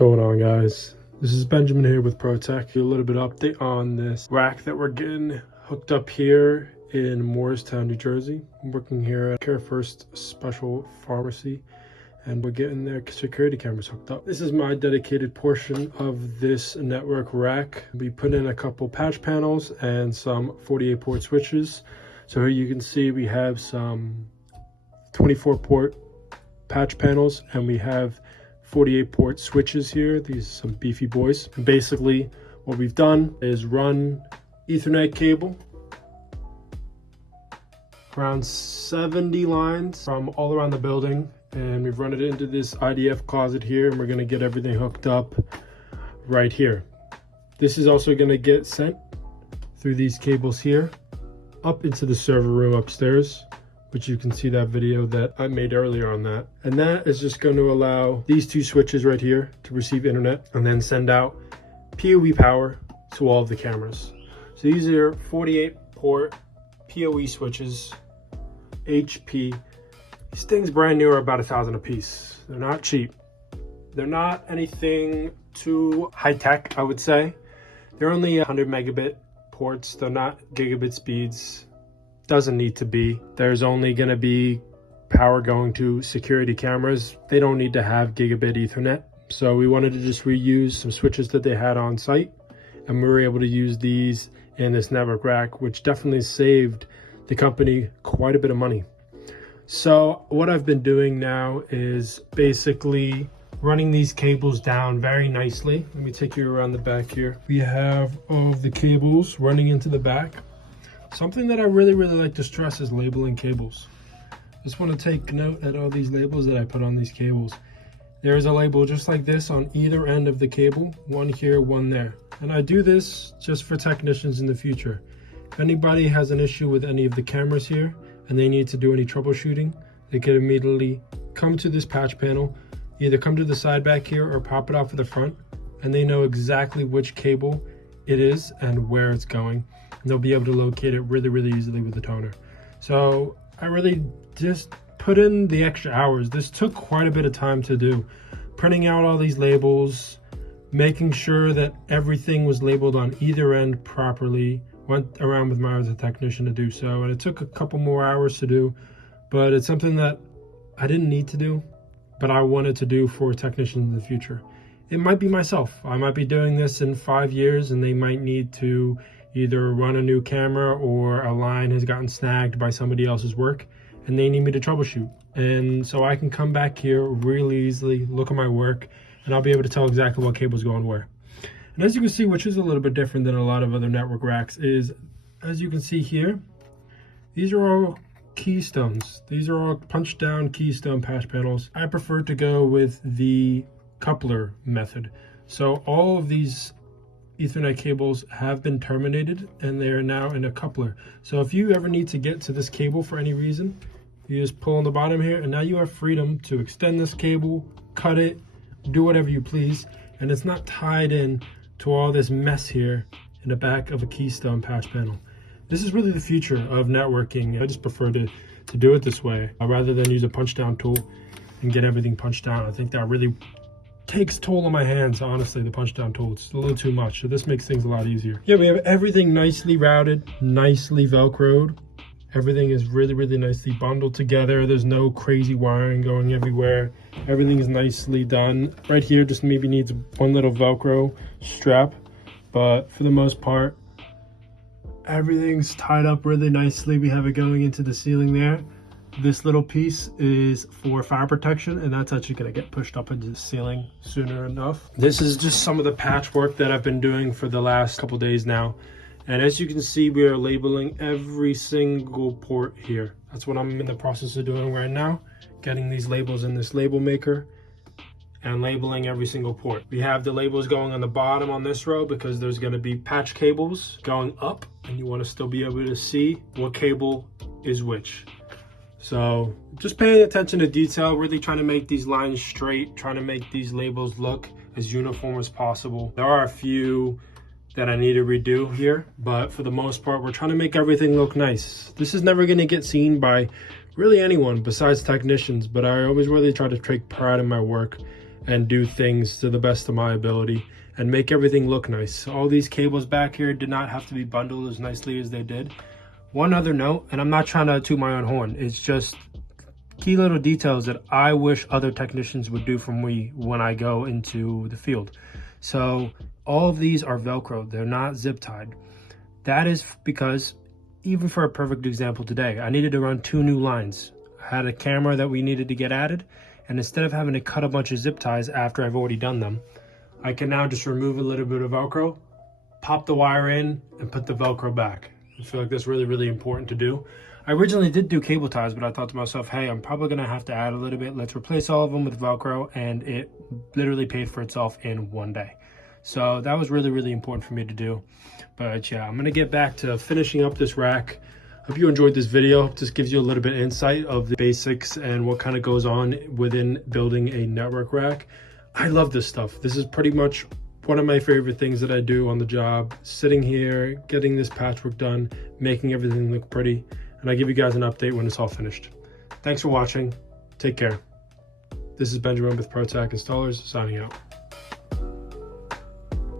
going on, guys? This is Benjamin here with ProTech. A little bit of update on this rack that we're getting hooked up here in Morristown, New Jersey. I'm working here at CareFirst Pharmacy, and we're getting their security cameras hooked up. This is my dedicated portion of this network rack. We put in a couple patch panels and some 48 port switches. So here you can see we have some 24 port patch panels and we have 48 port switches here. These are some beefy boys. And basically what we've done is run Ethernet cable around 70 lines from all around the building, and we've run it into this IDF closet here, and we're going to get everything hooked up right here. This is also going to get sent through these cables here up into the server room upstairs, which you can see that video that I made earlier on that. And that is just going to allow these two switches right here to receive internet and then send out PoE power to all of the cameras. So these are 48 port PoE switches, HP. These things brand new are about $1,000 a piece. They're not cheap. They're not anything too high tech, I would say. They're only 100 megabit ports. They're not gigabit speeds. Doesn't need to be. There's only going to be power going to security cameras. They don't need to have gigabit Ethernet. So we wanted to just reuse some switches that they had on site, and we were able to use these in this network rack, which definitely saved the company quite a bit of money. So what I've been doing now is basically running these cables down very nicely. Let me take you around the back here. We have all of the cables running into the back. Something that I really like to stress is labeling cables. Just want to take note at all these labels that I put on these cables. There is a label just like this on either end of the cable, one here, one there. And I do this just for technicians in the future. If anybody has an issue with any of the cameras here and they need to do any troubleshooting, they can immediately come to this patch panel, either come to the side back here or pop it off of the front, and they know exactly which cable it is and where it's going. And they'll be able to locate it really easily with the toner. So I really just put in the extra hours. This took quite a bit of time to do. Printing out all these labels, making sure that everything was labeled on either end properly. Went around with my as a technician to do so, and it took a couple more hours to do, but it's something that I didn't need to do, but I wanted to do for technicians in the future. It might be myself. I might be doing this in 5 years and they might need to either run a new camera or a line has gotten snagged by somebody else's work and they need me to troubleshoot. And so I can come back here really easily, look at my work, and I'll be able to tell exactly what cable's going where. And as you can see, which is a little bit different than a lot of other network racks, is as you can see here, these are all keystones. These are all punched down keystone patch panels. I prefer to go with the coupler method. So all of these Ethernet cables have been terminated and they are now in a coupler. So if you ever need to get to this cable for any reason, you just pull on the bottom here and now you have freedom to extend this cable, cut it, do whatever you please, and it's not tied in to all this mess here in the back of a keystone patch panel. This is really the future of networking. I just prefer to do it this way rather than use a punch down tool and get everything punched down. I think that really takes toll on my hands, honestly, the punch down tool. It's a little too much, so this makes things a lot easier. Yeah, we have everything nicely routed, nicely velcroed. Everything is really nicely bundled together. There's no crazy wiring going everywhere. Everything is nicely done. Right here just maybe needs one little Velcro strap, but for the most part, everything's tied up really nicely. We have it going into the ceiling there. This little piece is for fire protection, and that's actually going to get pushed up into the ceiling sooner enough. This is just some of the patchwork that I've been doing for the last couple days now. And as you can see, we are labeling every single port here. That's what I'm in the process of doing right now, getting these labels in this label maker and labeling every single port. We have the labels going on the bottom on this row because there's going to be patch cables going up, and you want to still be able to see what cable is which. So just paying attention to detail, really trying to make these lines straight, trying to make these labels look as uniform as possible. There are a few that I need to redo here, but for the most part, we're trying to make everything look nice. This is never going to get seen by really anyone besides technicians, but I always really try to take pride in my work and do things to the best of my ability and make everything look nice. All these cables back here did not have to be bundled as nicely as they did. One other note, and I'm not trying to toot my own horn, it's just key little details that I wish other technicians would do for me when I go into the field. So all of these are Velcro, they're not zip tied. That is because, even for a perfect example today, I needed to run 2 new lines. I had a camera that we needed to get added, and instead of having to cut a bunch of zip ties after I've already done them, I can now just remove a little bit of Velcro, pop the wire in, and put the Velcro back. I feel like that's really, really important to do. I originally did do cable ties, but I thought to myself, hey, I'm probably gonna have to add a little bit. Let's replace all of them with Velcro, and it literally paid for itself in 1 day. So that was really, really important for me to do. But yeah, I'm gonna get back to finishing up this rack. Hope you enjoyed this video. This gives you a little bit of insight of the basics and what kind of goes on within building a network rack. I love this stuff. This is pretty much one of my favorite things that I do on the job. Sitting here, getting this patchwork done, making everything look pretty. And I give you guys an update when it's all finished. Thanks for watching. Take care. This is Benjamin with ProTech Installers, signing out.